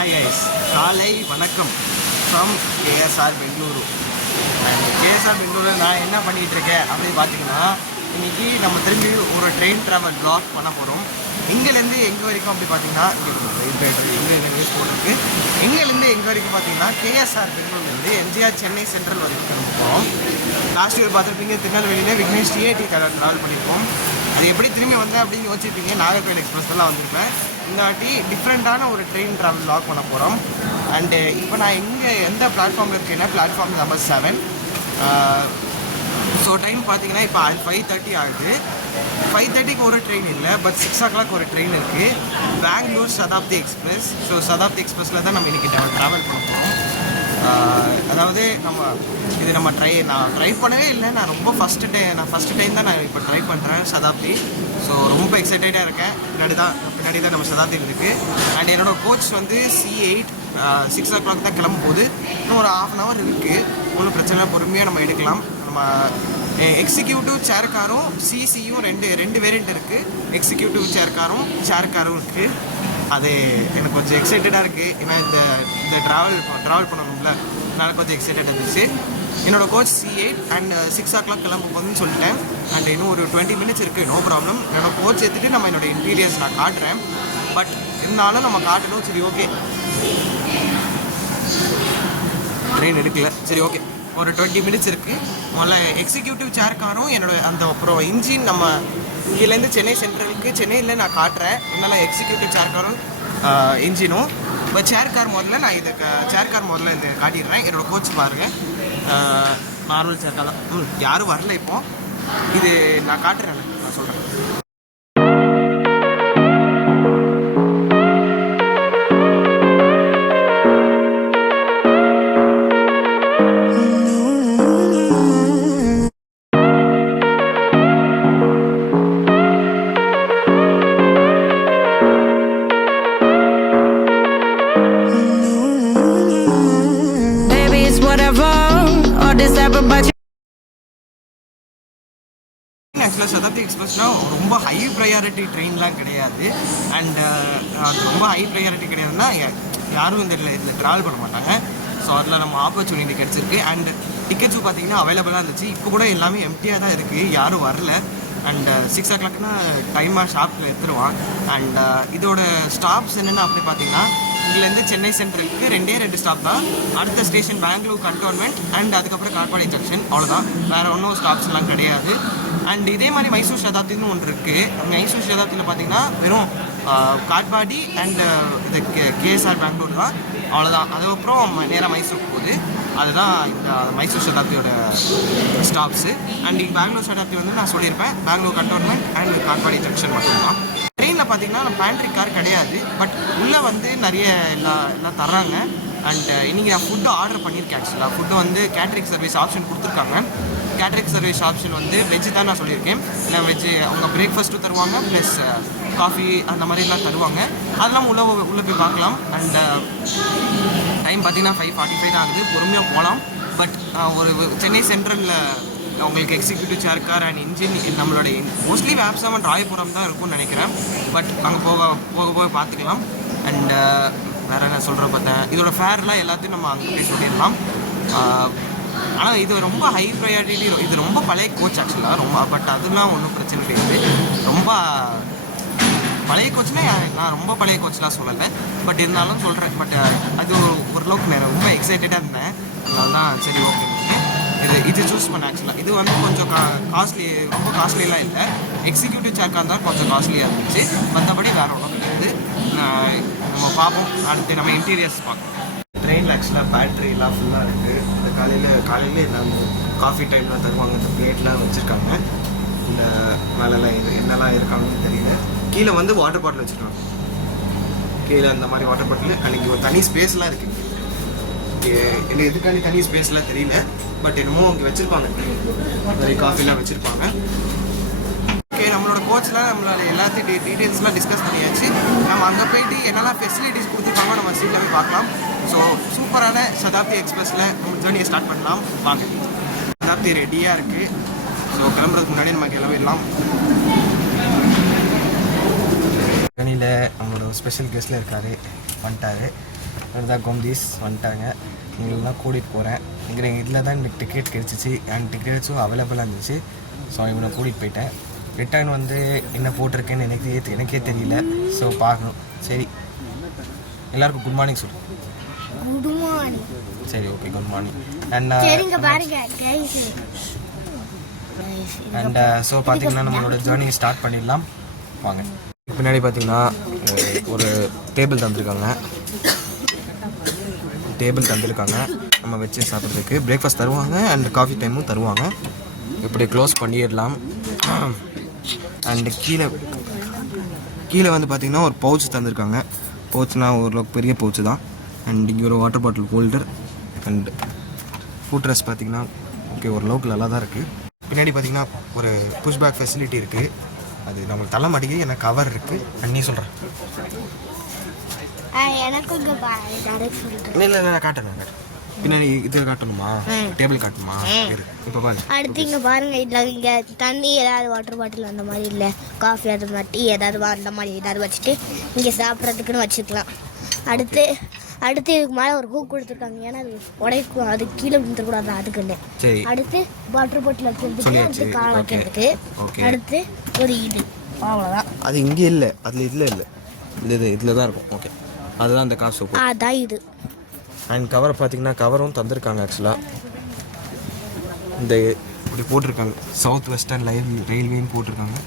Hi ice காலை வணக்கம் from KSR Bengaluru. And KSR பெங்களூரில் நான் என்ன பண்ணிகிட்ருக்கேன் அப்படின்னு பார்த்தீங்கன்னா, இன்றைக்கி நம்ம திரும்பி ஒரு ட்ரெயின் ட்ராவல் ப்ளாக் பண்ண போகிறோம். இங்கேருந்து எங்கே வரைக்கும் அப்படி பார்த்தீங்கன்னா, எங்கே நியூஸ் போட்டிருக்கு, எங்கேருந்து எங்கே வரைக்கும் பார்த்தீங்கன்னா கேஎஸ்ஆர் பெங்களூர்லேருந்து எம்ஜிஆர் சென்னை சென்ட்ரல் வரைக்கும் கிளம்ப போகிறோம். லாஸ்ட் இயர் பார்த்துருப்பீங்க, திருநெல்வேலியில் விக்னேஷ் டிஏடி ட்ராவல் பண்ணியிருக்கோம். அது எப்படி திரும்பி வந்தேன் அப்படின்னு யோசிச்சிருப்பீங்க. நாகர்கோவில் எக்ஸ்பிரஸ்லாம் வந்திருப்பேன். இந்த வாட்டி டிஃப்ரெண்ட்டான ஒரு ட்ரெயின் ட்ராவல் லாக் பண்ண போகிறோம். அண்டு இப்போ நான் எந்த பிளாட்ஃபார்மில் இருக்கேன்னா, பிளாட்ஃபார்ம் நம்பர் 7. ஸோ டைம் பார்த்தீங்கன்னா இப்போ 5:30 ஆகுது. 5:30க்கு ஒரு ட்ரெயின் இல்லை, பட் 6 o'clock ஒரு ட்ரெயின் இருக்குது, பெங்களூர் சதாப்தி எக்ஸ்பிரஸ். ஸோ சதாப்தி எக்ஸ்பிரஸில் தான் நம்ம இன்றைக்கி ட்ராவல் பண்ண போகிறோம். அதாவது நான் ட்ரை பண்ணவே இல்லை. நான் ஃபஸ்ட்டு டைம் தான் நான் இப்போ ட்ரை பண்ணுறேன் சதாப்தி. ஸோ ரொம்ப எக்ஸைட்டடாக இருக்கேன். பின்னாடி தான் நம்ம சதாப்தியில் இருக்குது. அண்ட் என்னோடய கோச் வந்து C8 6 o'clock தான் கிளம்பும் போது. இன்னும் ஒரு 1/2 hour இருக்குது. ஒன்றும் பிரச்சனை, பொறுமையாக நம்ம எடுக்கலாம். நம்ம எக்ஸிக்யூட்டிவ் சேர் காரும் சிசியும் ரெண்டு வேரியண்ட் இருக்குது. எக்ஸிக்யூட்டிவ் சேர் காரும் இருக்குது. அது எனக்கு கொஞ்சம் எக்ஸைட்டடாக இருக்குது. ஏன்னா இந்த ட்ராவல் பண்ணணும்ல, அதனால் கொஞ்சம் எக்ஸைட்டடாக இருந்துச்சு. என்னோடய கோச் C8 அண்ட் 6 o'clock கிளம்பும் போதுன்னு சொல்லிட்டேன். அண்ட் இன்னும் ஒரு 20 minutes இருக்குது, நோ ப்ராப்ளம். என்னோடய கோச் எடுத்துகிட்டு நம்ம என்னோடய இன்டீரியர்ஸ் நான் காட்டுறேன். பட் இருந்தாலும் நம்ம காட்டணும். சரி, ஓகே, ட்ரெயின் எடுக்கல. சரி, ஓகே, ஒரு 20 minutes இருக்குது. முதல்ல எக்ஸிக்யூட்டிவ் சேர் காரும் அப்புறம் இன்ஜின் நம்ம இங்கேருந்து சென்னை சென்ட்ரலுக்கு சென்னையில் நான் காட்டுறேன். என்னால் எக்ஸிக்யூட்டிவ் சேர் காரும் இன்ஜினும். இப்போ சேர் கார் முதல்ல இந்த காட்டிடுறேன். என்னோடய கோச் பாருங்கள், நார்மல் சேர் கார் தான். யாரும் வரல இப்போது. இது நான் காட்டுறேன், நான் சொல்கிறேன். ஆக்சுவலாக சதாப்தி எக்ஸ்பிரஸ்னால் ரொம்ப ஹை ப்ரையாரிட்டி ட்ரெயின்லாம் கிடையாது. அண்ட் ரொம்ப ஹை ப்ரையாரிட்டி கிடையாதுன்னா யாரும் இதில் ட்ராவல் பண்ண மாட்டாங்க. ஸோ அதில் நம்ம ஆப்பர்ச்சுனிட்டி கிடச்சிருக்கு. அண்ட் டிக்கெட்ஸும் பார்த்தீங்கன்னா அவைலபிளாக இருந்துச்சு. இப்போ கூட எல்லாமே எம்டியாக தான் இருக்குது, யாரும் வரல. அண்ட் 6 o'clockனா டைமாக ஷாப்பில் எடுத்துருவான். அண்ட் இதோட ஸ்டாப்ஸ் என்னென்னு அப்படி பார்த்தீங்கன்னா, இங்கேருந்து சென்னை சென்ட்ரலுக்கு 2 ஸ்டாப் தான். அடுத்த ஸ்டேஷன் பெங்களூர் கண்டோன்மெண்ட் அண்ட் அதுக்கப்புறம் காட்பாடி ஜங்ஷன், அவ்வளோதான். வேறு ஒன்றும் ஸ்டாப்ஸ்லாம் கிடையாது. அண்ட் இதே மாதிரி மைசூர் சதாப்தின்னு ஒன்று இருக்குது. மைசூர் சதாப்தியில் பார்த்தீங்கன்னா வெறும் காட்பாடி அண்ட் இது கேஎஸ்ஆர் பெங்களூர் தான், அவ்வளோதான். அதுக்கப்புறம் நேராக மைசூர் போகுது. அதுதான் இந்த மைசூர் சதாப்தியோட ஸ்டாப்ஸு. அண்ட் பெங்களூர் சதாப்தி வந்து நான் சொல்லியிருப்பேன், Bangalore cantonment and Katpadi junction மட்டும்தான். ட்ரெயினில் பார்த்தீங்கன்னா பேண்ட்ரி கார் கிடையாது, பட் உள்ளே வந்து நிறைய எல்லாம் தர்றாங்க. அண்ட் இன்றைக்கி நான் ஃபுட்டு ஆர்டர் பண்ணியிருக்கேன். ஆக்சுவலாக ஃபுட்டு வந்து கேட்ரிங் சர்வீஸ் ஆப்ஷன் கொடுத்துருக்காங்க. கேட்ரிங் சர்வீஸ் ஆப்ஷன் வந்து வெஜ்ஜு தான் நான் சொல்லியிருக்கேன். இல்லை வெஜ்ஜு அவங்க பிரேக்ஃபாஸ்ட்டும் தருவாங்க, ப்ளஸ் காஃபி அந்த மாதிரிலாம் தருவாங்க. அதெல்லாம் உள்ளே போய் பார்க்கலாம். அண்ட் டைம் பார்த்தீங்கன்னா 5:45 தான் ஆகுது. பொறுமையாக போகலாம். பட் ஒரு சென்னை சென்ட்ரலில் உங்களுக்கு executive chair car and engine நம்மளுடைய மோஸ்ட்லி வேப்சாமன் ராயபுரம் தான் இருக்கும்னு நினைக்கிறேன். பட் அங்கே போக பார்த்துக்கலாம். அண்ட் வேறு என்ன சொல்கிறேன் பார்த்தேன், இதோட ஃபேர்லாம் எல்லாத்தையும் நம்ம அங்கே போய் சொல்லிடலாம். ஆனால் இது ரொம்ப ஹை ப்ரையாரிட்டி. இது ரொம்ப பழைய கோச் ஆக்சுவலாக பட் அதெல்லாம் ஒன்றும் பிரச்சனை கிடையாது. ரொம்ப பழைய கோச்னா நான் ரொம்ப பழைய கோச்லாம் சொல்லலை, பட் இருந்தாலும் சொல்கிறேன். பட் அது ஓரளவுக்கு நான் ரொம்ப எக்ஸைட்டடாக இருந்தேன். அதனால தான் சரி, ஓகே, இது சூஸ் பண்ணேன். ஆக்சுவலாக இது வந்து கொஞ்சம் ரொம்ப காஸ்ட்லிலாம் இல்லை. எக்ஸிக்யூட்டிவ் சேர்க்காக இருந்தால் கொஞ்சம் காஸ்ட்லியாக இருந்துச்சு. மற்றபடி வேறு ஒன்றும் கிடையாது. நம்ம பார்ப்போம். அடுத்து நம்ம இன்டீரியர்ஸ் பார்ப்போம். ட்ரெயினில் ஆக்சுவலாக பேட்ரிலாம் ஃபுல்லாக இருக்குது. இந்த காலையில் எல்லாம் காஃபி டைம்லாம் தருவாங்க. இந்த பிளேட்லாம் வச்சுருக்காங்க. இந்த மேலெல்லாம் என்னெல்லாம் இருக்காங்கன்னு தெரியல. கீழே வந்து வாட்டர் பாட்டில் வச்சுருக்காங்க. கீழே அந்த மாதிரி வாட்டர் பாட்டில். அன்றைக்கி ஒரு தனி ஸ்பேஸ்லாம் இருக்குது. எனக்கு எதுக்காண்டி தனி ஸ்பேஸ்லாம் தெரியல, பட் என்னமோ அங்கே வச்சுருப்பாங்க. நிறைய காஃபிலாம் வச்சுருப்பாங்க. ஓகே, நம்மளோட கோச்சில் நம்மளோட எல்லாத்தையும் டீட்டெயில்ஸ்லாம் டிஸ்கஸ் பண்ணியாச்சு. நம்ம அங்கே போய்ட்டு என்னெல்லாம் ஃபெசிலிட்டிஸ் கொடுத்துருக்காங்க நம்ம சீட்டில் போய் பார்க்கலாம். ஸோ சூப்பரான சதாப்தி எக்ஸ்பிரஸில் நம்ம ஜேர்னியை ஸ்டார்ட் பண்ணலாம். வாங்க. சதாப்தி ரெடியாக இருக்குது. ஸோ கிளம்புறதுக்கு முன்னாடி நம்ம கிளம்பிடலாம். ஜேர்னியில் நம்மளோட ஸ்பெஷல் கெஸ்ட்டில் இருக்கார், வந்துட்டார். அதுதான் கோம்தீஸ் வந்துட்டாங்க. இவங்களெலாம் கூட்டிகிட்டு போகிறேன். இங்கே இதில் தான் எனக்கு டிக்கெட் கிடச்சிச்சு அண்ட் டிக்கெட்ஸும் அவைலபிளாக இருந்துச்சு. ஸோ இவனை கூட்டிகிட்டு போயிட்டேன். ரிட்டர்ன் வந்து என்ன போட்டிருக்கேன்னு எனக்கே தெரியல. ஸோ பார்க்கணும். சரி, எல்லாருக்கும் குட் மார்னிங் சொல்லு. Good morning. சரி, okay, good morning. And so பார்த்தீங்கன்னா நம்மளோட ஜேர்னி ஸ்டார்ட் பண்ணிடலாம் வாங்க. பின்னாடி பார்த்தீங்கன்னா ஒரு டேபிள் தந்துருக்காங்க நம்ம வச்சு சாப்பிட்றதுக்கு. பிரேக்ஃபாஸ்ட் தருவாங்க அண்ட் காஃபி டைமும் தருவாங்க. இப்படி க்ளோஸ் பண்ணிடலாம். அண்டு கீழே வந்து பார்த்திங்கன்னா ஒரு பவுச் தந்திருக்காங்க. பவுச்னால் ஓரளவுக்கு பெரிய பவுச்சு தான். அண்ட் இங்கே ஒரு water bottle holder and food dress பார்த்திங்கன்னா ஓகே, ஓரளவுக்கு நல்லா தான் இருக்குது. பின்னாடி பார்த்திங்கன்னா ஒரு புஷ் பேக் ஃபெசிலிட்டி இருக்குது. அது நம்மளுக்கு தள்ள மாட்டேங்குது. எனக்கு கவர் இருக்குது. அண்ட் நீ சொல்கிறேன். இல்லை நான் காட்டுறேன். பின்னாடி இது காட்டணுமா? டேபிள் காட்டணுமா? இப்போ பாருங்க. அடுத்து இங்கே பாருங்க, இதில் இங்கே தண்ணி ஏதாவது வாட்டர் பாட்டில் அந்த மாதிரி இல்லை, காஃபி அது மாதிரி டீ ஏதாவது அந்த மாதிரி ஏதாவது வச்சுட்டு இங்கே சாப்பிட்றதுக்குன்னு வச்சுக்கலாம். அடுத்து இதுக்கு மேலே ஒரு ஹூக் கொடுத்துருக்காங்க. ஏன்னா அது உடைக்கும், அது கீழே விழுந்துடக்கூடாது அதுக்குன்னு. அடுத்து வாட்டர் பாட்டில் வைக்கிறதுக்கு, அடுத்து கால் வைக்கிறதுக்கு, அடுத்து ஒரு இது, அவ்வளோதான். அது இங்கே இல்லை, அதில் இதில் தான் இருக்கும். ஓகே, அதுதான் அந்த காசு. அதான் இது. அண்ட் கவரை பார்த்தீங்கன்னா கவரும் தந்திருக்காங்க. ஆக்சுவலாக இந்த இப்படி போட்டிருக்காங்க, சவுத் வெஸ்டர்ன் ரயில்வேன்னு போட்டிருக்காங்க.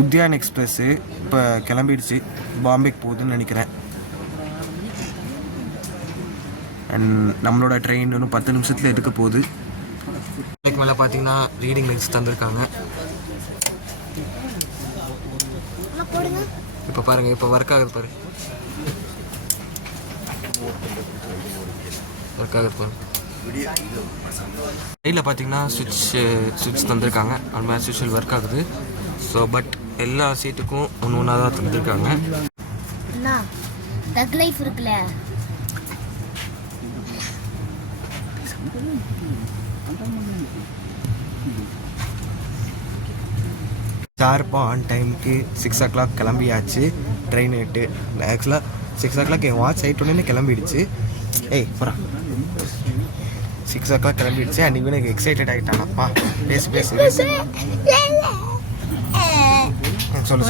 உத்யான் எக்ஸ்பிரஸ்ஸு இப்போ கிளம்பிடுச்சு, பாம்பேக்கு போகுதுன்னு நினைக்கிறேன். அண்ட் நம்மளோட ட்ரெயின் இன்னும் 10 நிமிஷத்தில் எடுக்க போகுது. இதுக்கு மேலே பார்த்தீங்கன்னா ரீடிங் லைன்ஸ் தந்திருக்காங்க. இப்போ பாருங்கள், இப்போ ஒர்க் ஆகுது பாருங்க. கையில் பார்த்தீங்கன்னா சுவிட்ச் தந்திருக்காங்க. அது மாதிரி சுவிட்சில் ஒர்க் ஆகுது. ஸோ பட் எல்லா சீட்டுக்கும் ஒன்று தான் தந்திருக்காங்க. இருக்குல்ல, ஷார்ப்பாக ஆன் டைமுக்கு 6 o'clock கிளம்பியாச்சு. ட்ரெயின் 8 ஆக்சுவலாக 6 o'clock என் வாட்ச் ஆகிட்டோன்னே கிளம்பிடுச்சு. போகிறா 6 o'clock கிளம்பிடுச்சு. அண்ட் இவன் எனக்கு எக்ஸைட்டட் ஆகிட்டானப்பா. பேசு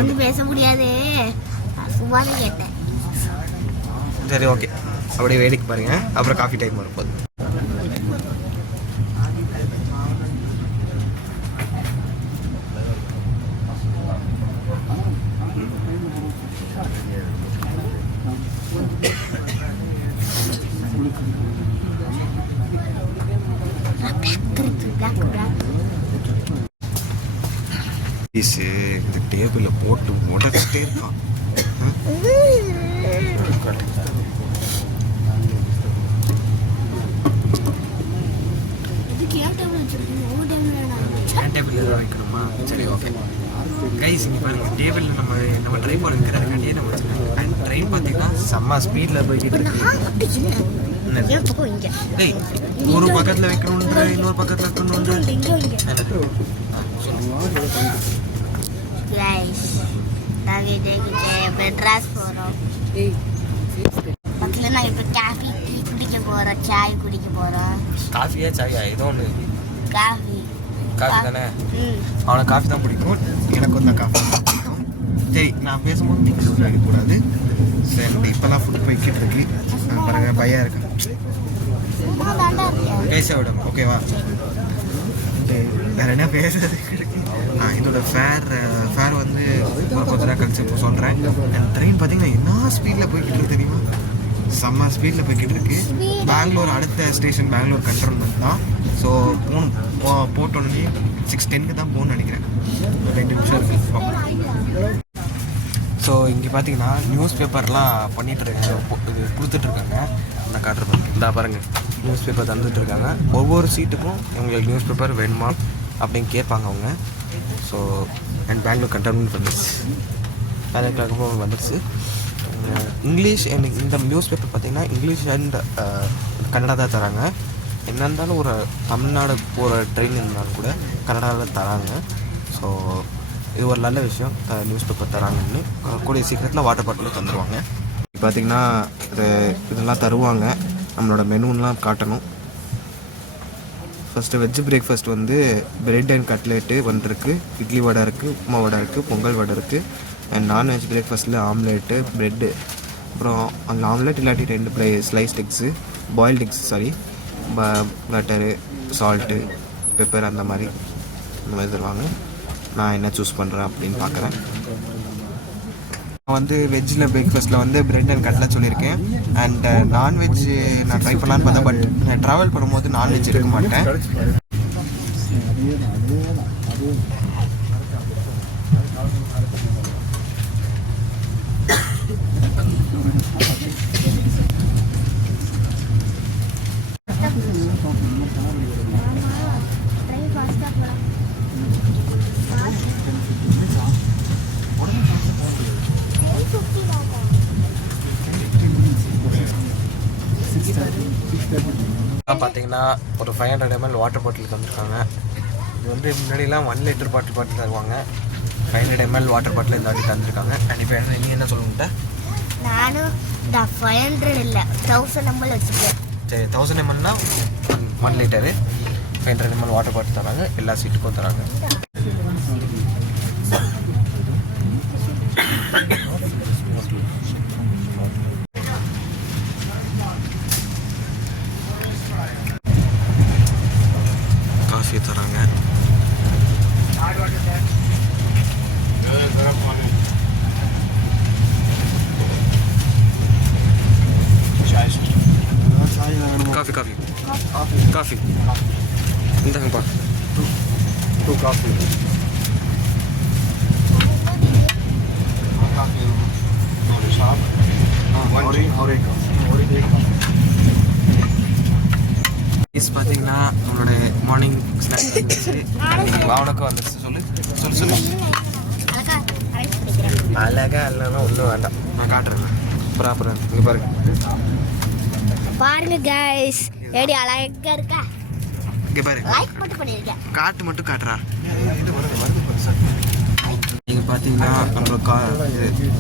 சொல்லு. பேச முடியாது, சும்மா கேட்டேன். சரி, ஓகே, அப்படியே வேடிக்கை பாருங்க. அப்புறம் காஃபி டைம் வரும்போது இந்த டேபிளில் போட்டு உடச்சிட்டே இருக்கான். டேபிளில் தான் வைக்கணுமா? சரி, ஓகே கைஸ். இங்கே பாருங்கள், டேபிளில் நம்ம ட்ரை பண்ணிக்கிறதுக்காண்டியே நம்ம வச்சுருக்கோம். அண்ட் ட்ரெயின் பார்த்தீங்கன்னா செம்ம ஸ்பீடில் போய்கிட்டு இருக்கு. ஒரு பக்கத்தில் வைக்கணுன்ற, இன்னொரு பக்கத்தில் வைக்கணுன்ற. மெட்ராஸ் போகிறோம். பக்கத்தில் நாங்கள் இப்போ காஃபி டீ குடிக்க போகிறோம், சாய் குடிக்க போகிறோம். காஃபியா சாயா? ஏதோ ஒன்று. காஃபி தானே. அவனுக்கு காஃபி தான் பிடிக்கும், எனக்கு வந்து காஃபி தான் பிடிக்கும். சரி, நான் பேசும்போது நீங்கள் சொல்லக்கூடாது. சரி, இப்போலாம் ஃபுட் போய்கிட்டு இருக்கு பாருங்க. பையா இருக்கேன், பேச விட. ஓகேவா? வேறு என்ன பேசுறதுக்கு இருக்கு? இதோட ஃபேர் வந்து கொஞ்ச நேரம் கழிச்சு இப்போ சொல்கிறேன். அண்ட் ட்ரெயின் பார்த்தீங்கன்னா என்ன ஸ்பீடில் போய்கிட்டு இருக்கு தெரியுமா? செம்ம ஸ்பீடில் போய்கிட்டு இருக்கு. பெங்களூர் அடுத்த ஸ்டேஷன் பெங்களூர் கண்ட்ரோன்மெண்ட் தான். ஸோ போட்டோடனே 6:10 தான் போகணும்னு நினைக்கிறேன். 2 நிமிஷம் இருக்குது. ஸோ இங்கே பார்த்தீங்கன்னா நியூஸ் பேப்பர்லாம் பண்ணிகிட்ருக்காங்க, இது கொடுத்துட்ருக்காங்க. இந்த காட்டுற இந்த பாருங்கள், நியூஸ் பேப்பர் தந்துட்டுருக்காங்க. ஒவ்வொரு சீட்டுக்கும் உங்களுக்கு நியூஸ் பேப்பர் வேணுமா அப்படின்னு கேட்பாங்க அவங்க. ஸோ அண்ட் பெங்களூர் கண்டெய்ன்மெண்ட் வந்துடுச்சு, வேலைக்காகவும் வந்துடுச்சு. இங்கிலீஷ் எனக்கு இந்த நியூஸ் பேப்பர் பார்த்திங்கன்னா இங்கிலீஷ் அண்ட் கன்னடா தான் தராங்க. என்ன இருந்தாலும் ஒரு தமிழ்நாடு போகிற ட்ரெயின் இருந்தாலும் கூட கன்னடாவில் தராங்க. ஸோ இது ஒரு நல்ல விஷயம், நியூஸ் பேப்பர் தராங்கன்னு. கூடிய சீக்கிரத்தில் வாட்டர் பாட்டிலும் தந்துடுவாங்க. பார்த்திங்கன்னா இதெல்லாம் தருவாங்க. நம்மளோட மெனுலாம் காட்டணும். ஃபஸ்ட்டு வெஜ் பிரேக்ஃபாஸ்ட் வந்து பிரெட் அண்ட் கட்லெட்டு வந்துருக்கு, இட்லி வடை இருக்குது, உப்புமா வடை இருக்குது, பொங்கல் வடை இருக்குது. அண்ட் நான்வெஜ் பிரேக்ஃபாஸ்ட்டில் ஆம்லேட்டு, ப்ரெட்டு, அப்புறம் அந்த ஆம்லேட் இல்லாட்டி 2 sliced x, boiled X butter, salt, pepper அந்த மாதிரி தருவாங்க. நான் என்ன சூஸ் பண்ணுறேன் அப்படின்னு பார்க்குறேன். நான் வந்து வெஜ்ஜில் பிரேக்ஃபாஸ்ட்டில் வந்து பிரெட் அண்ட் கட்லெட் சொல்லியிருக்கேன். அண்ட் நான்வெஜ் நான் ட்ரை பண்ணலான்னு பார்த்தேன். பட் நான் ட்ராவல் பண்ணும்போது நான்வெஜ் எடுக்க மாட்டேன். பார்த்தீங்கன்னா ஒரு 500 ml வாட்டர் பாட்டில் தந்துருக்காங்க. இது வந்து முன்னாடிலாம் 1 லிட்டர் பாட்டில் தருவாங்க. 500 ml வாட்டர் பாட்டில் இந்த வாட்டி தந்துருக்காங்க. அண்ட் இப்போ நீ என்ன சொல்லுங்கிட்ட? நானும் 500 இல்லை 1000 ml வச்சுருக்கேன். சரி, 1000 mlனா 1 லிட்டரு 500 ml வாட்டர் பாட்டில் தராங்க. எல்லா சீட்டுக்கும் தராங்க. காஃபி தராங்க. காஃபி காஃபி காஃபி இந்தாங்கப்பா. 2 காஃபி. பார்த்தீங்கன்னா நம்மளோட மார்னிங் ஸ்நாக்ஸ் வந்துச்சு. அவனுக்கும் வந்துச்சு. சொல்லு அழகா இல்லைன்னா ஒன்றும் வேண்டாம், நான் காட்டுறேன். அப்புறம் இங்கே பாருங்க கைஸ், எப்படி அழகா இருக்கா. இங்கே பாரு, லைக் மட்டும் பண்ணிருக்கேன், காட்டு மட்டும் காட்டுறா. நீங்கள் பார்த்தீங்கன்னா நம்மளோட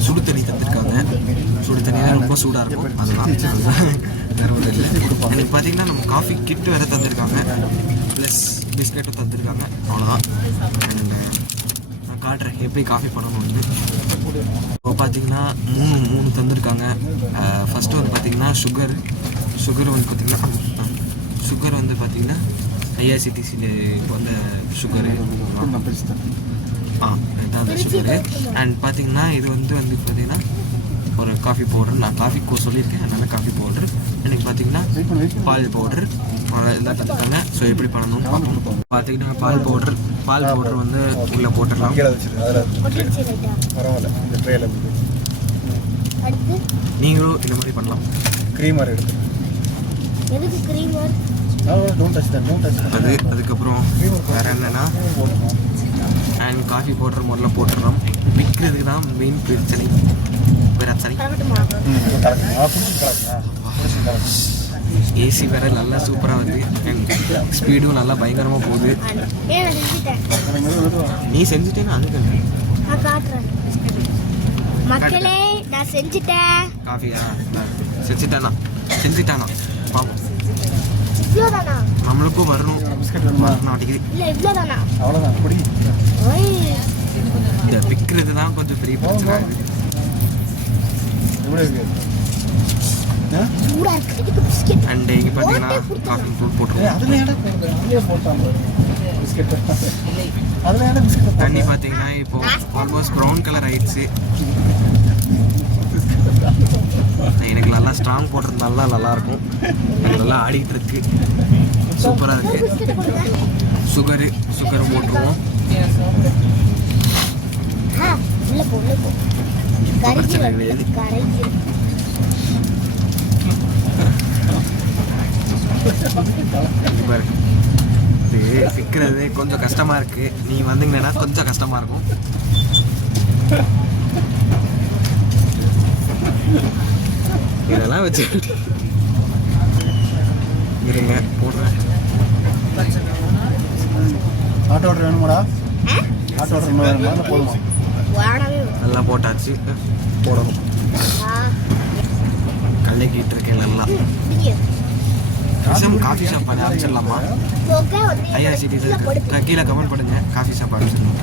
சுடு தண்ணி தந்துருக்காங்க. சுடு தண்ணி தான் ரொம்ப சூடாக இருக்கும். அதெல்லாம் வேறு ஒன்றும் இல்லை. இன்னைக்கு பார்த்தீங்கன்னா நம்ம காஃபி கிட் வேறு தந்துருக்காங்க, ப்ளஸ் பிஸ்கெட்டும் தந்துருக்காங்க. அவ்வளோதான். நான் காட்டுறேன் எப்படி காஃபி பண்ணணும்னு. இப்போ பார்த்தீங்கன்னா மூணு தந்துருக்காங்க. ஃபஸ்ட்டு வந்து பார்த்தீங்கன்னா சுகர் வந்து பார்த்தீங்கன்னா சுகர் வந்து பார்த்தீங்கன்னா ஐஆர்சிடிசியில் வந்த சுகரு, இதுதான் அந்த சுகரு. அண்ட் பார்த்தீங்கன்னா இது வந்து பார்த்தீங்கன்னா ஒரு காஃபி பவுடர். நான் காஃபி சொல்லியிருக்கேன், அதனால் காஃபி பவுடர். எனக்கு பார்த்தீங்கன்னா பால் பவுடர் எல்லாம் தந்துருக்காங்க. ஸோ எப்படி பண்ணணும்னு பார்க்கணும். பார்த்தீங்கன்னா பால் பவுடர் வந்து உள்ளே போட்டுடலாம். நீங்களும் இந்த மாதிரி பண்ணலாம். க்ரீமர் எடுத்து அதுக்கப்புறம் வேற என்னன்னா அண்ட் காஃபி பவுடர் முதல்ல போட்டுடுறோம். விற்கிறதுக்கு தான் மெயின் பிரச்சனை. ஏசி வேற நல்லா சூப்பராக வருது. அண்ட் ஸ்பீடும் நல்லா பயங்கரமாக போகுது. நீ செஞ்சுட்டேன்னா அதுக்கு மக்களே நான் செஞ்சுட்டேன். காஃபியா செஞ்சுட்டானா பாப்போம். இவ்வளோதானா? நம்மளுக்கும் வரணும். அவ்வளோதான். இந்த விற்கிறது தான் கொஞ்சம் பெரிய பிரச்சனை. அண்ட் இங்கே பார்த்தீங்கன்னா காஃபி தூள் போட்டுருவோம். தண்ணி பார்த்தீங்கன்னா இப்போ ஆல்மோஸ்ட் ப்ரௌன் கலர் ஆயிடுச்சு. எனக்கு நல்லா ஸ்ட்ராங் போட்டிருந்தால நல்லாயிருக்கும். எனக்கு நல்லா ஆடிக்கிட்டு இருக்கு, சூப்பராக இருக்குது. சுகரு போட்டுருவோம். பிரச்சனை கிடையாது. பாரு, இது விற்கிறது கொஞ்சம் கஷ்டமாக இருக்குது. நீ வந்தீங்கன்னா கொஞ்சம் கஷ்டமாக இருக்கும். இதெல்லாம் வச்சு இருங்க போடுறேன். Hot water வேணுமாடா? வானவே நல்லா போட்டாச்சு. போடணும். கல்லைக்கிட்டு இருக்கேன் நல்லா. காஃபி ஷாப் அதை அனுப்பிச்சிடலாமா? ஐஆர்சிடிசி கீழே கமெண்ட் பண்ணுங்க. காஃபி ஷாப் அனுப்பிச்சிடலாம்.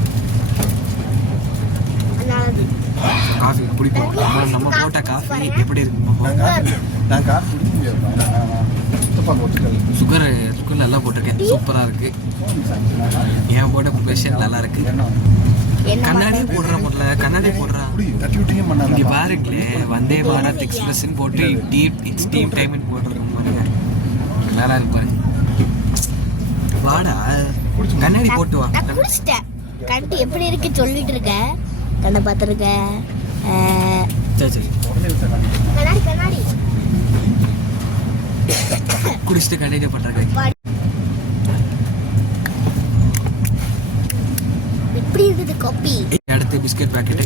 காஃபி பிடிக்கும். நம்ம போட்ட காஃபி எப்படி இருக்கு? சுகர் நல்லா போட்டிருக்கேன். சூப்பராக இருக்கு. ஏன் போட்ட ஸ்பெஷல் நல்லா இருக்கு. கண்ணாடியே போடுற முடியல. கண்ணாடி போடுறா. இங்கே பாருங்களே, வந்தே பாரத் எக்ஸ்பிரஸ்ன்னு போட்டு இட்ஸ் டீம் டைம்னு போட்டுருக்கோம் பாருங்க. நல்லா இருக்கு பாருங்க. வாடா கண்ணாடி போட்டு வா. கண்டி எப்படி இருக்கு சொல்லிட்டு இருக்க. கண்ணை பார்த்துருக்க. சரி கண்ணாடி குடிச்சிட்டு கண்டினியூ பண்றேன். எப்படி இருக்குது காபி? அடுத்து பிஸ்கட் பாக்கெட்.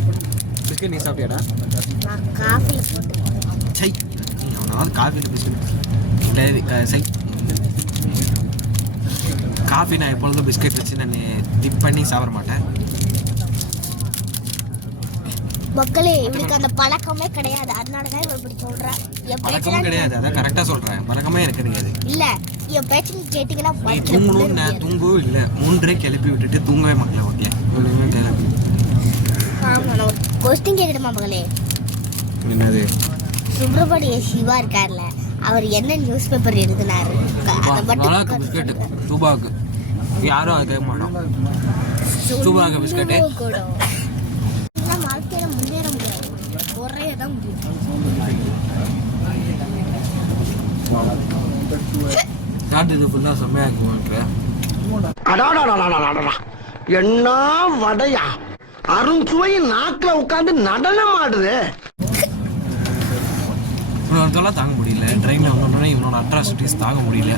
பிஸ்கட் நீ சாப்பிட்டியாடா? நான் காஃபில போட்டு. சை நீ அவனாவது காஃபில பிஸ்கட் சை. காஃபி நான் எப்பொழுதும் பிஸ்கட் வச்சு நான் டிப் பண்ணி சாப்பிட மாட்டேன். மக்களே இவளுக்கு அந்த பழக்கமே கிடையாது. அதனாலதான் இவள் இப்படி சொல்றேன். பழக்கமும் கிடையாது. அதான் கரெக்டா சொல்றேன். பழக்கமே எனக்கு கிடையாது. இல்ல என் பேச்சு கேட்டீங்கன்னா தூங்கணும். நான் தூங்கவும் இல்லை. 3:30 கிளப்பி விட்டுட்டு தூங்கவே மாட்டேன். ஓகே கிளப்பி. ஆமா நான் கொஸ்டின் கேட்கணுமா மகளே? என்னது? சுப்ரமணிய சிவா இருக்கார்ல, அவர் என்ன நியூஸ் பேப்பர் எழுதினாரு? பிஸ்கட் சூபாக்கு யாரும் அதை கேட்க மாட்டோம். சூபாக்கு பிஸ்கட்டு வாழ்க்கையில முன்னேற முடியாது. ஒரே தான் காட்டுது ஃபுல்லாக செம்மையாக இருக்குமான்ற. என்ன வடையா அருண்சுவை நாக்குல உட்காந்து நடனம் ஆடுது. இவனோடதெல்லாம் தாங்க முடியல. ட்ரெயினில் வந்தோடனே இவனோட அட்ராசிட்டிஸ் தாங்க முடியல.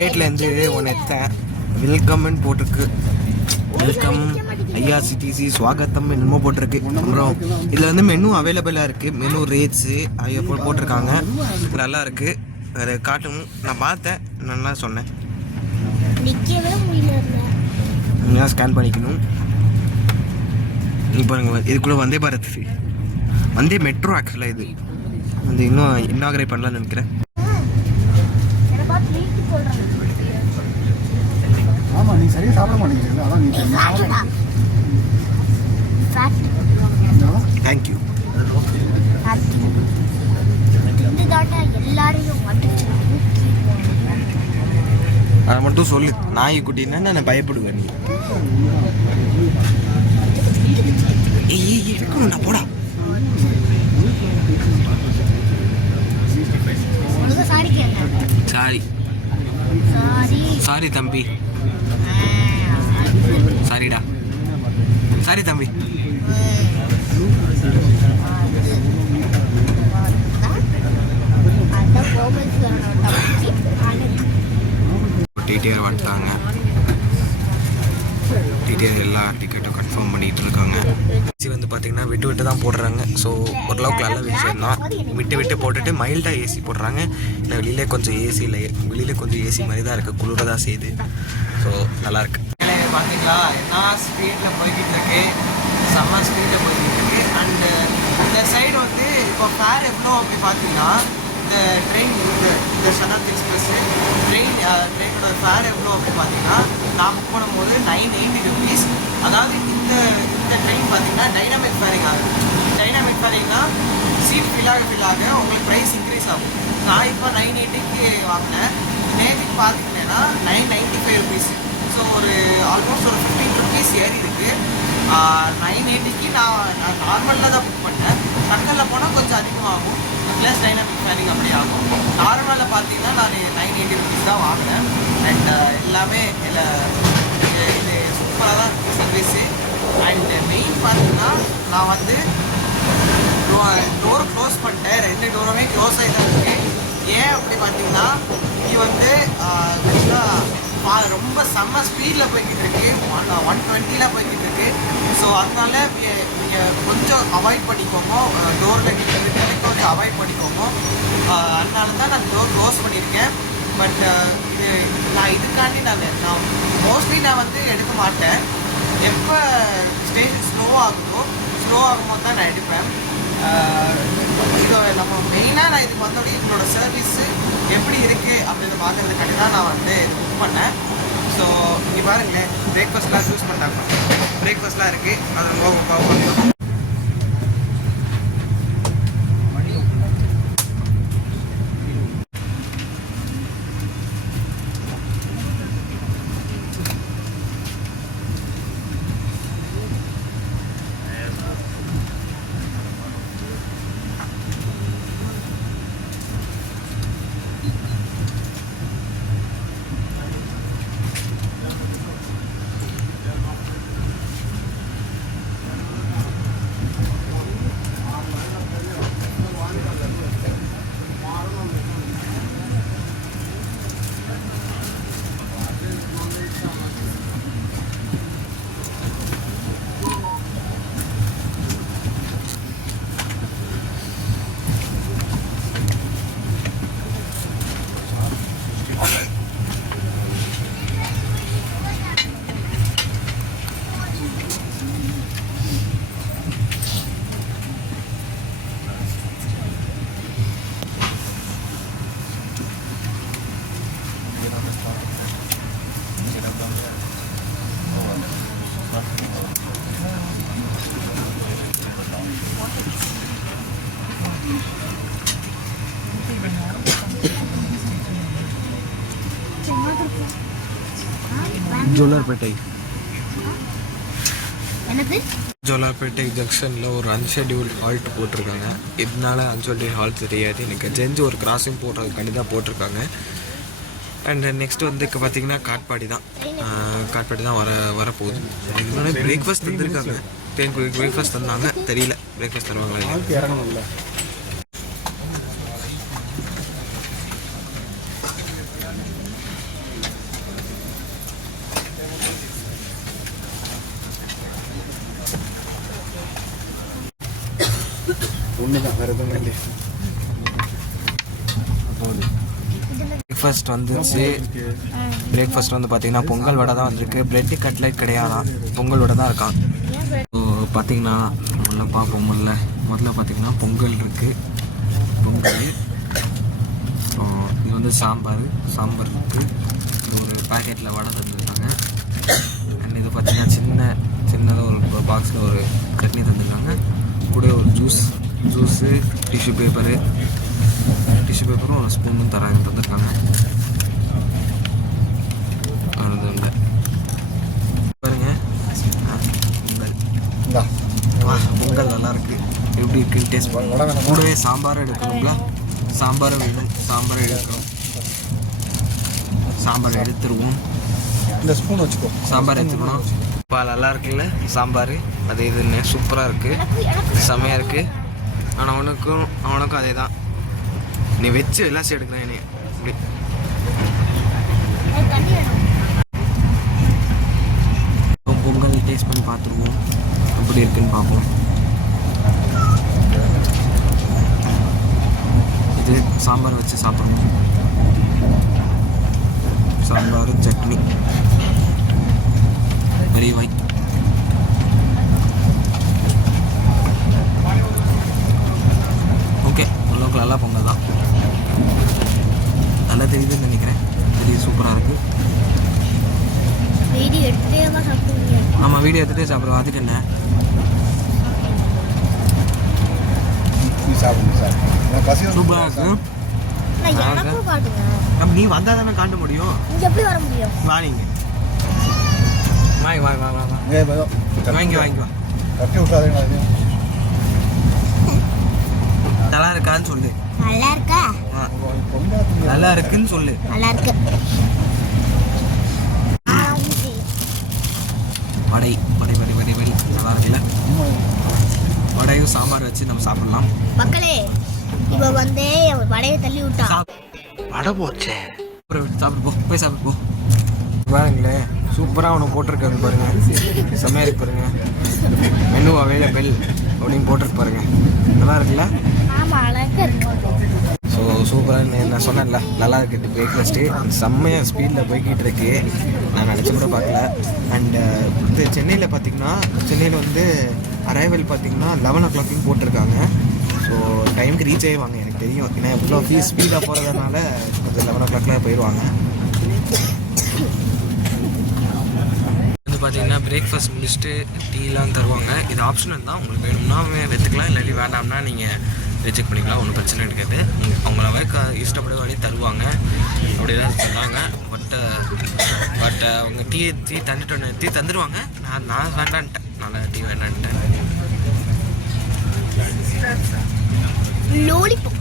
ரேட்லேருந்து ஒன்று எடுத்தேன். வெல்கம்னு போட்டிருக்கு. வெல்கம் ஐஆர்சிடிசி ஸ்வாகத்தம் என்னமோ போட்டிருக்கு. அப்புறம் இதில் வந்து மெனு அவைலபிளாக இருக்குது. மெனு ரேட்ஸு அவைய போட்டிருக்காங்க. நல்லா இருக்குது. அதை காட்டணும். நான் பார்த்தேன். நல்லா சொன்னேன். ஸ்கேன் பண்ணிக்கணும். இப்போ பாருங்கள், இதுக்குள்ளே வந்தே பாரத் வந்தே மெட்ரோ ஆக்சுவலாக இது வந்து இன்னும் இன்னாகரேட் பண்ணலான்னு நினைக்கிறேன். ஆமா நீ சரியா சாப்பிட மாட்டேங்கிறீங்க. அதான் நீ தேங்க்யூ. அதை மட்டும் சொல்லு. நாய்க்குட்டின்னா நான் பயப்படுவேன். நீ இருக்கணும்டா போடா. சாரி சாரி தம்பி. சாரிடா. சாரி தம்பி. டிடிஆர் வந்துட்டாங்க. டிடிஆர் எல்லா டிக்கெட்டும் கன்ஃபார்ம் பண்ணிகிட்டு இருக்காங்க. ஏசி வந்து பார்த்தீங்கன்னா விட்டு விட்டு தான் போடுறாங்க. ஸோ ஓரளவுக்கு நல்ல விஷயம் தான். விட்டு விட்டு போட்டுட்டு மைல்டாக ஏசி போடுறாங்க. இல்லை வெளியிலே கொஞ்சம் ஏசி இல்லை, வெளியிலே கொஞ்சம் ஏசி மாதிரி தான் இருக்குது. குளிர தான் செய்யுது. ஸோ நல்லாயிருக்கு. பார்த்தீங்களா என்ன ஸ்பீடில் போய்கிட்டு இருக்கு. செம்ம ஸ்பீடில் போய்கிட்டு இருக்கு. அண்டு இந்த சைடு வந்து இப்போ ஃபேர் எவ்வளோ அப்படி பார்த்தீங்கன்னா இந்த ட்ரெயின் இந்த சதாப்தி எக்ஸ்பிரஸ் ட்ரெயினோட ஃபேர் எவ்வளோ அப்படி பார்த்தீங்கன்னா நான் புக் பண்ணும்போது 980 rupees. அதாவது இந்த ட்ரெயின் பார்த்தீங்கன்னா டைனாமிக் ஃபேரிங் ஆகும். டைனாமிக் ஃபேரிங்னா சீட் ஃபில் ஆக உங்களுக்கு ப்ரைஸ் இன்க்ரீஸ் ஆகும். நான் இப்போ 980க்கு வாங்கினேன். நேற்றுக்கு பார்த்துக்கிட்டேன்னா 995 rupees. ஸோ ஒரு ஆல்மோஸ்ட் ஒரு 15 rupees ஏறி இருக்குது. 980க்கு நான் நார்மலில் தான் புக் பண்ணேன். சக்கரில் போனால் கொஞ்சம் அதிகமாகும். ப்ளஸ் டைனாமிக் ஃபேரிங் அப்படி ஆகும். நார்மலில் பார்த்தீங்கன்னா நான் 980 rupees தான் வாங்கினேன். அண்ட் எல்லாமே இல்லை இது சூப்பராக தான் இருக்குது சர்வீஸு. அண்ட் மெயின் பார்த்தீங்கன்னா நான் வந்து டோர் க்ளோஸ் பண்ணிட்டேன். 2 டோருமே க்ளோஸ் ஆகி தான் இருக்குது. ஏன் அப்படி பார்த்தீங்கன்னா இது வந்து ரொம்ப செம்ம ஸ்பீடில் போய்கிட்டு இருக்கு. 120 போய்கிட்டு இருக்கு. ஸோ அதனால கொஞ்சம் அவாய்ட் பண்ணிக்கோங்க, டோரில் நிற்கிறதுக்கு கொஞ்சம் அவாய்ட் பண்ணிக்கோங்க. அதனால தான் நான் டோர் க்ளோஸ் பண்ணியிருக்கேன். பட் இது நான் இதுக்காண்டி நான் மோஸ்ட்லி நான் வந்து எடுக்க மாட்டேன். எப்போ ஸ்டேஷன் ஸ்லோ ஆகும்போது தான் நான் எடுப்பேன். இது நம்ம மெயினாக நான் இதுக்கு வந்தோடனே இதோட சர்வீஸு எப்படி இருக்குது அப்படின்னு பார்க்குறதுக்காண்டி தான் நான் வந்து புக் பண்ணேன். ஸோ இங்கே பாருங்களேன், பிரேக்ஃபாஸ்ட்லாம் சூஸ் பண்ணுறாங்க. பிரேக்ஃபாஸ்ட்லாம் இருக்குது, அது ரொம்ப பார்ப்போம். ஜோலார்பேட்டை என்னது ஜோலார்பேட்டை ஜங்ஷனில் ஒரு அன்ஷெட்யூல்ட் ஹால்ட் போட்டிருக்காங்க. இதனால அன்ஷெட்யூல்ட் ஹால்ட் தெரியாது எனக்கு தெரிஞ்சு ஒரு கிராசிங் போடுறதுக்காண்டி தான் போட்டிருக்காங்க. அண்ட் நெக்ஸ்ட் வந்து இப்போ பார்த்தீங்கன்னா காட்பாடி தான் வரப்போகுது. இதுக்கு முன்னாடி பிரேக்ஃபாஸ்ட் தந்துருக்காங்க, பிரேக்ஃபாஸ்ட் தந்தாங்க, தெரியல பிரேக்ஃபாஸ்ட் தருவாங்களா. இறங்கணும்ல ஒண்ணுதான், வேற எதுவும் இல்லை. பிரேக்ஃபாஸ்ட் வந்துச்சு. பிரேக்ஃபாஸ்ட் வந்து பார்த்தீங்கன்னா பொங்கல் வடை தான் வந்திருக்கு. பிரெட்டு கட்லைட் கிடையாதான், பொங்கல் வடை தான் இருக்கான். ஸோ பார்த்தீங்கன்னா முதல்ல பார்ப்போம். முதல்ல பார்த்தீங்கன்னா பொங்கல் இருக்குது. பொங்கல் இது வந்து சாம்பார் இருக்குது. இது ஒரு பேக்கெட்டில் வடை தந்துருக்காங்க. அண்ட் இது பார்த்தீங்கன்னா சின்னதாக ஒரு பாக்ஸில் ஒரு சட்னி தந்துருக்காங்க. கூட ஒரு ஜூஸு டிஷ்யூ பேப்பரும் ஒரு ஸ்பூனும் தந்துருக்காங்க. பாருங்க பொங்கல் நல்லா இருக்கு. எப்படி இருக்குன்னு டேஸ்ட் பண்ணுங்க. கூடவே சாம்பாரும் எடுக்கணும்ல, சாம்பாரும் வேணும். சாம்பாரும் எடுக்கணும். சாம்பார் எடுத்துருவோம். இந்த ஸ்பூன் வச்சுக்கோ. சாம்பார் எடுத்துக்கணும். இப்போ நல்லா இருக்குல்ல சாம்பார், அது இதுன்னு சூப்பராக இருக்குது, செம்மையாக இருக்குது. ஆனால் அவனுக்கும் அதே தான். நீ வச்சு எல்லாம் எடுக்கிறேன் நீ இப்படி. பொங்கல் டேஸ்ட் பண்ணி பார்த்துருவோம் எப்படி இருக்குன்னு பார்ப்போம். இது சாம்பார் வச்சு சாப்பிடணும். சாம்பார் சட்னி பெரிய வாய். ஓகே, ஓரளவுக்கு நல்லா பொங்கல் தான். நல்லா தெரியுதுன்னு நினைக்கிறேன். சூப்பராக இருக்குது. வீடியோ எடுத்துகிட்டே சாப்பிடுவீங்க? ஆமாம், வீடியோ எடுத்துகிட்டே சாப்பிடுவோம். அதுக்கு என்ன சூப்பராக இருக்கும். அப்போ நீ வந்தால் தானே காட்ட முடியும். எப்படி வர முடியும்? வா நீங்கள் வாங்கி நல்லா இருக்கான்னு சொல்லு. நல்லா இருக்கா? நல்லா இருக்குன்னு சொல்லு. நல்லா இருக்கு. வடை நல்லா இருக்குல்ல. வடையும் சாம்பார் வச்சு நம்ம சாப்பிடலாம். மக்களே, இப்போ வந்து வடையை தள்ளி விட்டா வடை போச்சே. சாப்பிடு போ, போய் சாப்பிடு போ. பாருங்களேன், சூப்பராக ஒன்று போட்டிருக்காங்க பாருங்கள், செம்மையாக இருக்கு பாருங்கள். மெனு அவைலபிள் அப்படின்னு போட்டிருக்கு பாருங்கள், நல்லா இருக்குல்ல? ஆமாம், அழகாக இருக்கும். ஸோ சூப்பராக நான் சொன்னேன்ல, நல்லா இருக்குது பிரேக்ஃபாஸ்ட்டு. செம்மையாக ஸ்பீடில் போய்கிட்டு இருக்கு, நான் நினச்சி கூட பார்க்கல. அண்டு இது சென்னையில் பார்த்திங்கன்னா, சென்னையில் வந்து அரைவல் பார்த்திங்கன்னா 11 o'clock போட்டிருக்காங்க. ஸோ டைமுக்கு ரீச் ஆகிடுவாங்க எனக்கு தெரியும், ஏன்னா இவ்வளோ ஸ்பீடாக போகிறதுனால கொஞ்சம் 11 o'clock போயிடுவாங்க. வந்து பார்த்திங்கன்னா பிரேக்ஃபாஸ்ட் முடிச்சுட்டு டீலாம் தருவாங்க. இது ஆப்ஷனல் தான், உங்களுக்கு வேணும்னா எடுத்துக்கலாம், இல்லாட்டி வேண்டாம்னா நீங்கள் ரிஜெக்ட் பண்ணிக்கலாம், ஒன்றும் பிரச்சனை இருக்காது. அவங்களாவே இஷ்டப்பட வழி தருவாங்க அப்படி தான் சொன்னாங்க. பட் அவங்க டீ தந்துடுவாங்க. நான் வேண்டான்ட்டேன், நல்லா டீ வேண்டான்ட்டேன். லோலிபாப்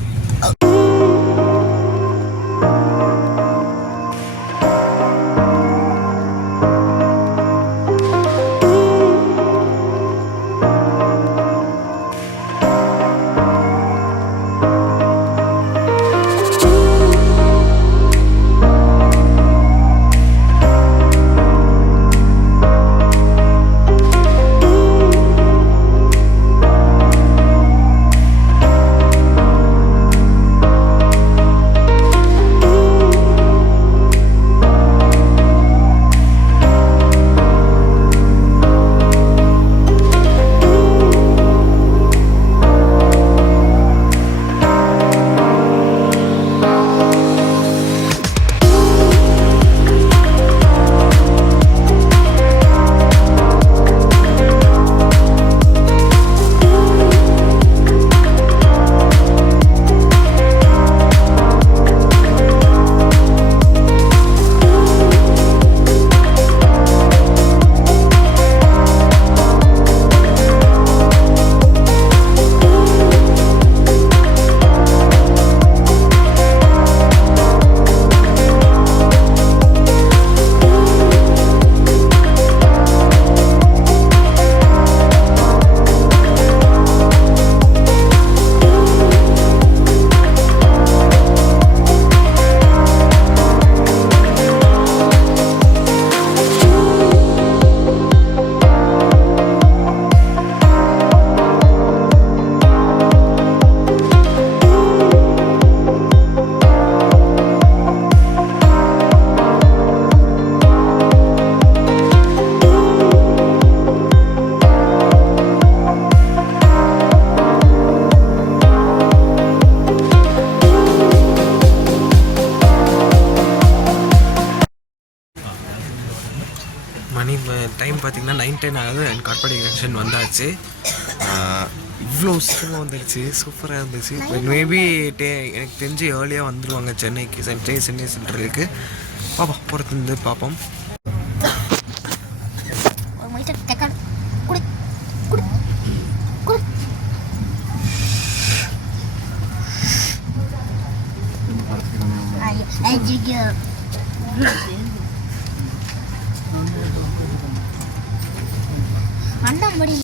மணி டைம் பார்த்திங்கன்னா 9:10 ஆகுது. அண்ட் கார்பரேட் எலெக்ஷன் வந்தாச்சு. இவ்வளோ சீக்கிரமாக வந்துடுச்சு, சூப்பராக இருந்துச்சு. மேபி எனக்கு தெரிஞ்சு ஏர்லியாக வந்துடுவாங்க சென்னைக்கு, சென்னை சென்ட்ரலுக்கு. பார்ப்போம், பொறுத்து பார்ப்போம். அண்ணாமடி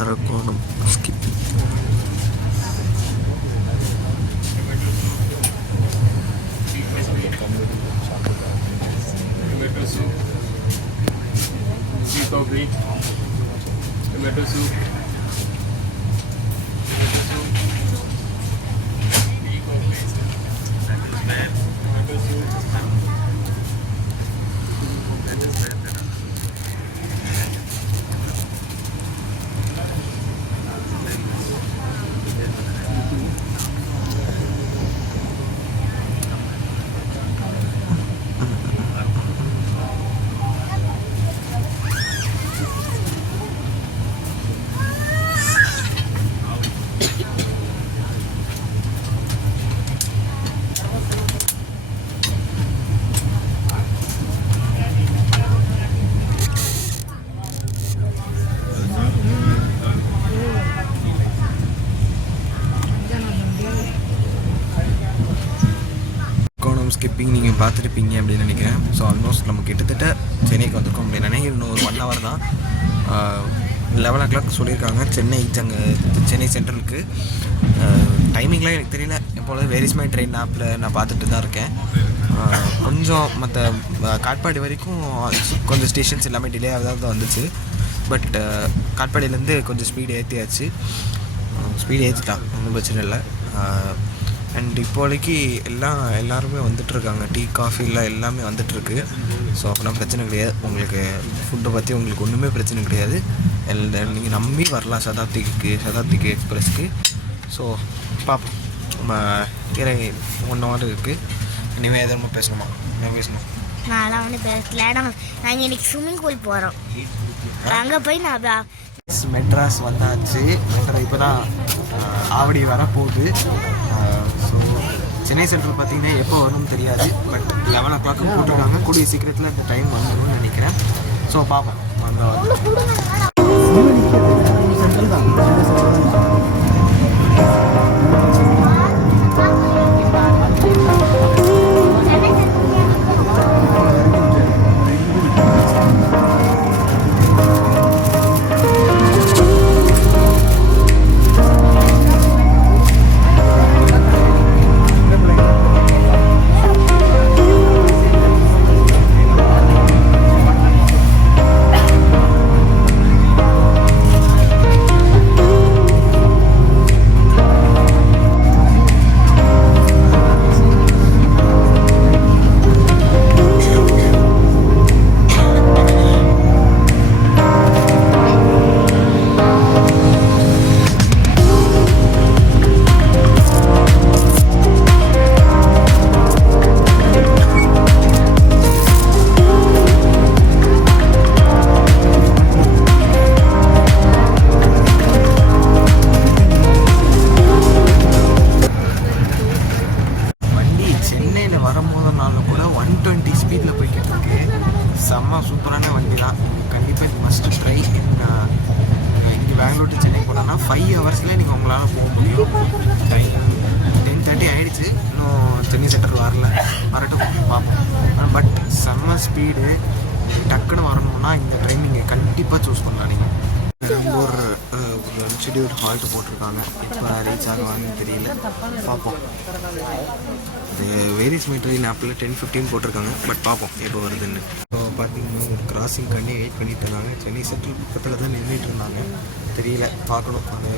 Arakkonam skip coffee, tomato soup, tea coffee, tomato soup. Skipping நீங்கள் பார்த்துருப்பீங்க அப்படின்னு நினைக்கிறேன். ஸோ ஆல்மோஸ்ட் நம்ம கிட்டத்தட்ட சென்னைக்கு வந்திருக்கோம் அப்படின்னு நினைக்கிறேன். இன்னும் ஒரு 1 hour தான். 11 o'clock சொல்லியிருக்காங்க சென்னை சென்ட்ரலுக்கு. டைமிங்லாம் எனக்கு தெரியல. எப்போது வேர் இஸ் மை ட்ரெயின் ஆப்பில் நான் பார்த்துட்டு தான் இருக்கேன். கொஞ்சம் மற்ற காட்பாடி வரைக்கும் கொஞ்சம் ஸ்டேஷன்ஸ் எல்லாமே டிலே ஆகாத வந்துச்சு. பட் காட்பாடியிலேருந்து கொஞ்சம் ஸ்பீடு ஏற்றியாச்சு. ஸ்பீடு ஏற்றிட்டான், ஒன்றும் பிரச்சனை இல்லை. அண்ட் இப்போதைக்கு எல்லாருமே வந்துட்டுருக்காங்க. டீ காஃபிலாம் எல்லாமே வந்துட்டுருக்கு. ஸோ அப்போலாம் பிரச்சனை கிடையாது. உங்களுக்கு ஃபுட்டை பற்றி உங்களுக்கு ஒன்றுமே பிரச்சனை கிடையாது. நீங்கள் நம்பி வரலாம் சதாப்திக்கு எக்ஸ்பிரஸ்க்கு. ஸோ பார்ப்போம். நம்ம 1 hour இருக்குது. இனிமேல் எதாவது பேசணுமா? என்ன பேசணும்? நான்லாம் வந்து பேசல. நாங்கள் இன்றைக்கி ஸ்விம்மிங் பூல் போகிறோம். அங்கே போய் நான் மெட்ராஸ் வந்தாச்சு. இப்போ தான் ஆவடி வர போகுது. ஸோ சென்னை சென்ட்ரல் பார்த்தீங்கன்னா எப்போ வரும்னு தெரியாது. பட் 11 o'clock போட்டிருக்காங்க. கூடிய சீக்கிரத்தில் இந்த டைம் வந்துடும்னு நினைக்கிறேன். ஸோ பார்ப்போம். செம்ம சூப்பரான வண்டி தான். கண்டிப்பாக இது மஸ்ட் ட்ரை. இங்கே பெங்களூர் டு சென்னை போனோன்னா 5 hours நீங்கள் உங்களால் போக முடியும். டைம் 10:30 ஆகிடுச்சு. இன்னும் சென்னை சென்டர் வரட்டும் பார்ப்போம். பட் செம்ம ஸ்பீடு. டக்குன்னு வரணும்னா இந்த ட்ரெயின் நீங்கள் கண்டிப்பாக சூஸ் பண்ணலாம். நீங்கள் ஒரு ஷெட்யூல் ஹால்ட்டு போட்டிருக்காங்க. இப்போ ரீச் ஆகுவாங்கன்னு தெரியல, பார்ப்போம். இது வேர் இஸ் மை ட்ரெயின் ஆப்பில் 10:15 போட்டிருக்காங்க. பட் பார்ப்போம் எப்போ வருதுன்னு. இப்போ பார்த்தீங்கன்னா ஒரு கிராசிங்காண்டி வெயிட் பண்ணிட்டு இருந்தாங்க. சென்னை சென்ட்ரல் பக்கத்தில் தான் நின்றுட்டு இருந்தாங்க. தெரியல, பார்க்கணும். அதை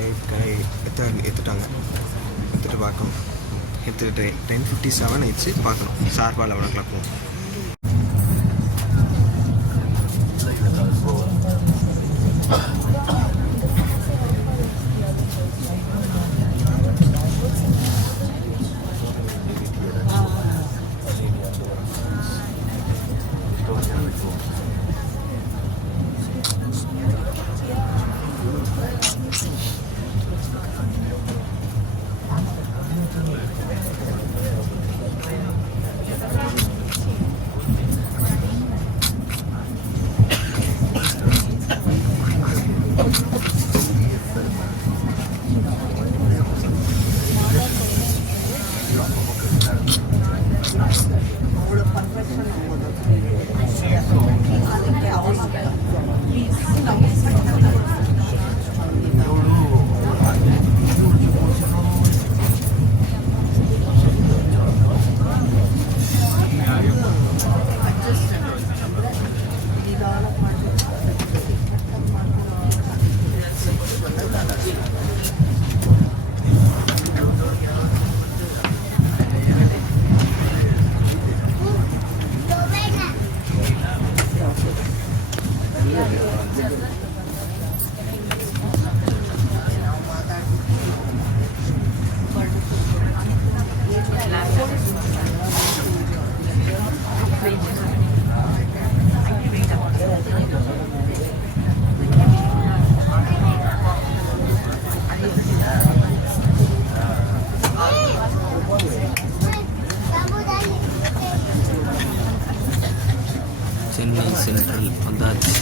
எடுத்துட்டு பார்க்கணும். 10:57 ஆயிடுச்சு. பார்க்கணும். ஷார்ப்பாக 11 o'clock போகும். சென்னை சென்ட்ரல் வந்தாச்சு.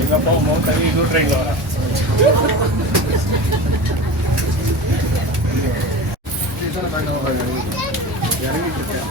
எங்க அப்பா அம்மா தனி இன்னொரு ட்ரெயினில் வரேன். இறங்கிட்டு இருக்கேன்.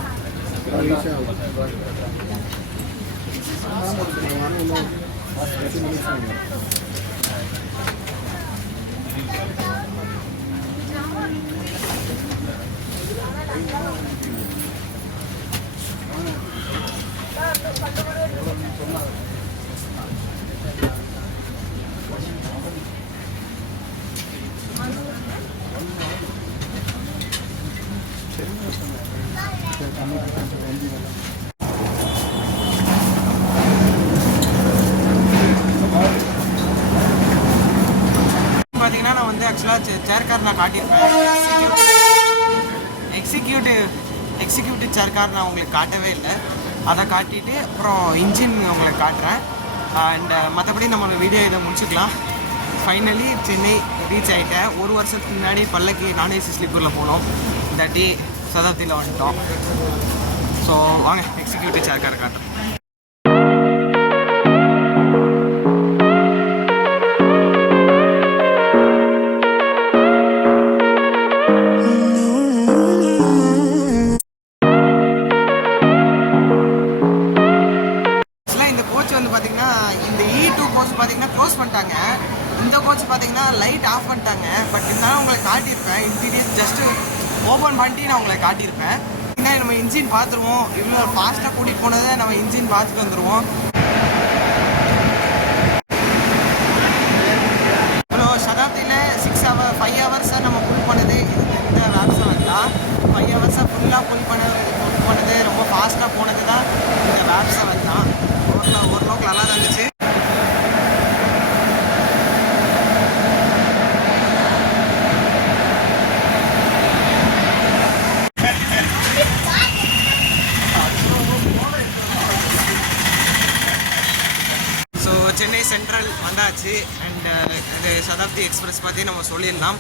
பார்த்தீங்கன்னா நான் வந்து ஆக்சுவலாக சேர் கார் நான் காட்டியிருப்பேன். எக்ஸிக்யூட்டிவ் சேர் கார் நான் உங்களுக்கு காட்டவே இல்லை. அதை காட்டிட்டு அப்புறம் இன்ஜின் உங்களுக்கு காட்டுறேன். அண்ட் மற்றபடி நம்ம வீடியோ இதை முடிச்சுக்கலாம். ஃபைனலி சென்னை ரீச் ஆகிட்டேன். ஒரு வருஷத்துக்கு முன்னாடி பல்லக்கு நான்ஏசி ஸ்லீப்பரில் போனோம். இந்த டே சதாப்தியில் வந்துட்டோம். ஸோ வாங்க எக்ஸிக்யூட்டிவ் சேர் கார் காட்டுறேன். இந்த E2 கோச் பார்த்தீங்கன்னா க்ளோஸ் பண்ணிட்டாங்க. இந்த கோச் பார்த்தீங்கன்னா லைட் ஆஃப் பண்ணிட்டாங்க. பட் இருந்தாலும் உங்களை காட்டியிருப்பேன். இன்டீரியர் ஜஸ்ட்டு ஓப்பன் பண்ணிட்டு நான் உங்களை காட்டியிருப்பேன். ஏன்னா நம்ம இன்ஜின் பார்த்துருவோம். இவ்வளோ ஃபாஸ்ட்டாக கூட்டிகிட்டு போனதை நம்ம இன்ஜின் பார்த்துட்டு வந்துடுவோம். அப்புறம் சதாப்தியில் 5 ஹவர்ஸாக நம்ம புல் பண்ணது இந்த வேப்ஸை தான். 5 ஹவர்ஸாக ஃபுல்லாக புல் பண்ணது ரொம்ப ஃபாஸ்ட்டாக போனது தான் இந்த வேப்ஸை தான். ஓரளவுக்கு நல்லா தான் இருந்துச்சு. ஸோ சென்னை சென்ட்ரல் வந்தாச்சு. அண்ட் இது சதாப்தி எக்ஸ்பிரஸ் பற்றி நம்ம சொல்லிடலாம்.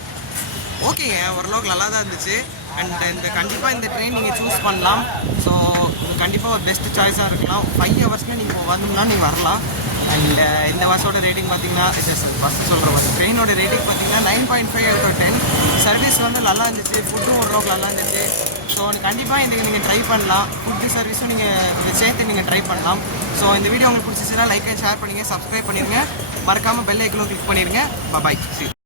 ஓகேங்க, ஓரளவுக்கு நல்லா தான் இருந்துச்சு. அண்ட் கண்டிப்பாக இந்த ட்ரெயின் நீங்கள் சூஸ் பண்ணலாம். ஸோ கண்டிப்பாக ஒரு பெஸ்ட் சாய்ஸாக இருக்கலாம். 5 ஹவர்ஸ்க்கு நீங்கள் வரணும்னா நீங்கள் வரலாம். அண்ட் இந்த பஸ்ஸோட ரேட்டிங் பார்த்தீங்கன்னா பஸ் சொல்கிற பஸ் ட்ரெயினோட ரேட்டிங் பார்த்தீங்கன்னா 9.5/10. சர்வீஸ் வந்து நல்லா இருந்துச்சு. ஃபுட்டும் ஓரளவுக்கு நல்லா இருந்துச்சு. ஸோ கண்டிப்பாக இந்த நீங்கள் ட்ரை பண்ணலாம். ஃபுட்டு சர்வீஸும் நீங்கள் சேர்த்து நீங்கள் ட்ரை பண்ணலாம். ஸோ இந்த வீடியோ உங்களுக்கு பிடிச்சிச்சுன்னா லைக் அண்ட் ஷேர் பண்ணுங்கள், சப்ஸ்கிரைப் பண்ணிடுங்க, மறக்காமல் பெல் ஐக்கனும் கிளிக் பண்ணிடுங்க. பாய்.